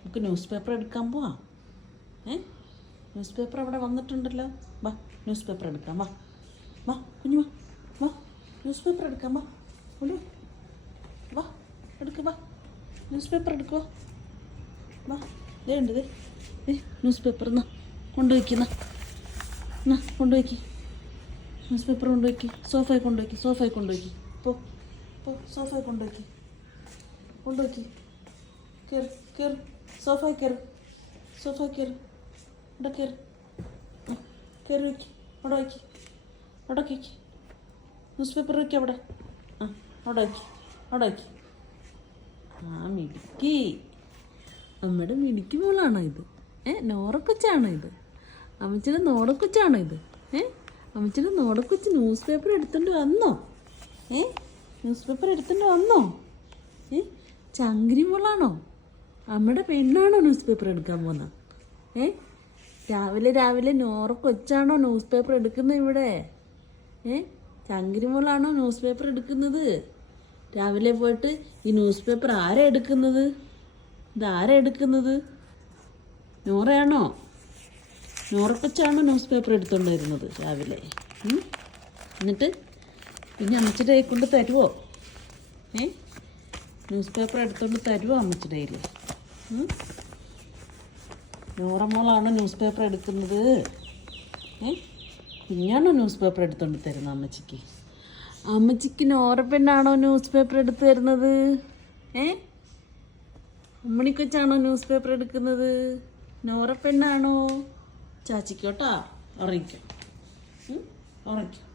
നമുക്ക് news paper എടുക്കാൻ പോവാം. ഏ? ന്യൂസ് പേപ്പർ അവിടെ വന്നിട്ടുണ്ടല്ലോ. വാ ന്യൂസ് പേപ്പർ എടുക്കാം. വാ. വാ കുഞ്ഞു വാ. വാ ന്യൂസ് പേപ്പർ എടുക്കാം. വാ കൊണ്ടു വാ. എടുക്ക് വാ. ന്യൂസ് പേപ്പർ എടുക്കുക വാ ഇതേ ഉണ്ട് ഇതേ ഏ ന്യൂസ് പേപ്പർ എന്നാ കൊണ്ടുവയ്ക്കുന്ന എന്നാ കൊണ്ടുവയ്ക്ക് ന്യൂസ് പേപ്പർ കൊണ്ടുവയ്ക്ക് സോഫയിൽ കൊണ്ടുവയ്ക്ക് സോഫയിൽ കൊണ്ടുവയ്ക്ക് പോ പോ സോഫയിൽ കൊണ്ടുവയ്ക്ക് കൊണ്ടുവയ്ക്ക് കയറി കയറി സോഫയിൽ കയറി സോഫ കയറി ഇവിടെ കയറി കയറി വയ്ക്ക് അവിടെ വയ്ക്ക് അവിടെ വയ്ക്ക് ന്യൂസ് പേപ്പർ വയ്ക്ക് അവിടെ ആ അവിടെ വയ്ക്ക് അവിടെ വയ്ക്ക് ആ മിടുക്കി അമ്മയുടെ മിടുക്കി മോളാണോ ഇത്? ഏ നോറക്കൊച്ചാണോ ഇത്? അമ്മച്ചിന്റെ നോടക്കൊച്ചാണോ ഇത്? ഏ അമ്മച്ചിന്റെ നോടക്കൊച്ച് ന്യൂസ് പേപ്പർ എടുത്തുകൊണ്ട് വന്നോ? ഏ ന്യൂസ് പേപ്പർ എടുത്തുകൊണ്ട് വന്നോ? ഏ ചങ്കിരി മോളാണോ? അമ്മയുടെ പെണ്ണാണോ ന്യൂസ് പേപ്പർ എടുക്കാൻ പോകുന്നത് ഏ? രാവിലെ രാവിലെ നോറ കൊച്ചാണോ ന്യൂസ് പേപ്പർ എടുക്കുന്നത് ഇവിടെ? ഏ? ചങ്കിരി മോളാണോ ന്യൂസ് പേപ്പർ എടുക്കുന്നത്? രാവിലെ പോയിട്ട് ഈ ന്യൂസ് പേപ്പർ ആരാ എടുക്കുന്നത്? ഇത് ആരാ എടുക്കുന്നത്? നോറയാണോ? നോറക്കൊച്ചാണോ ന്യൂസ് പേപ്പർ എടുത്തുകൊണ്ട് വരുന്നത് രാവിലെ എന്നിട്ട് പിന്നെ അമ്മച്ചിയുടെ കൈ കൊണ്ട് തരുമോ ഏ? ന്യൂസ് പേപ്പർ എടുത്തുകൊണ്ട് തരുമോ അമ്മച്ചിയുടെ കയ്യിൽ നോറമോളാണോ ന്യൂസ് പേപ്പർ എടുക്കുന്നത്. ഏ? കുഞ്ഞാണോ ന്യൂസ് പേപ്പർ എടുത്തുകൊണ്ട് തരുന്നത് അമ്മച്ചിക്ക്? അമ്മച്ചിക്ക് നോറ പെണ്ണാണോ ന്യൂസ് പേപ്പർ എടുത്തു തരുന്നത്? ഏ? ഉമ്മണിക്കൊച്ചാണോ ന്യൂസ് പേപ്പർ എടുക്കുന്നത്? നോറ പെണ്ണാണോ ചാച്ചിക്കോട്ടാ ഉറയ്ക്കും ഉറങ്ങിക്കും.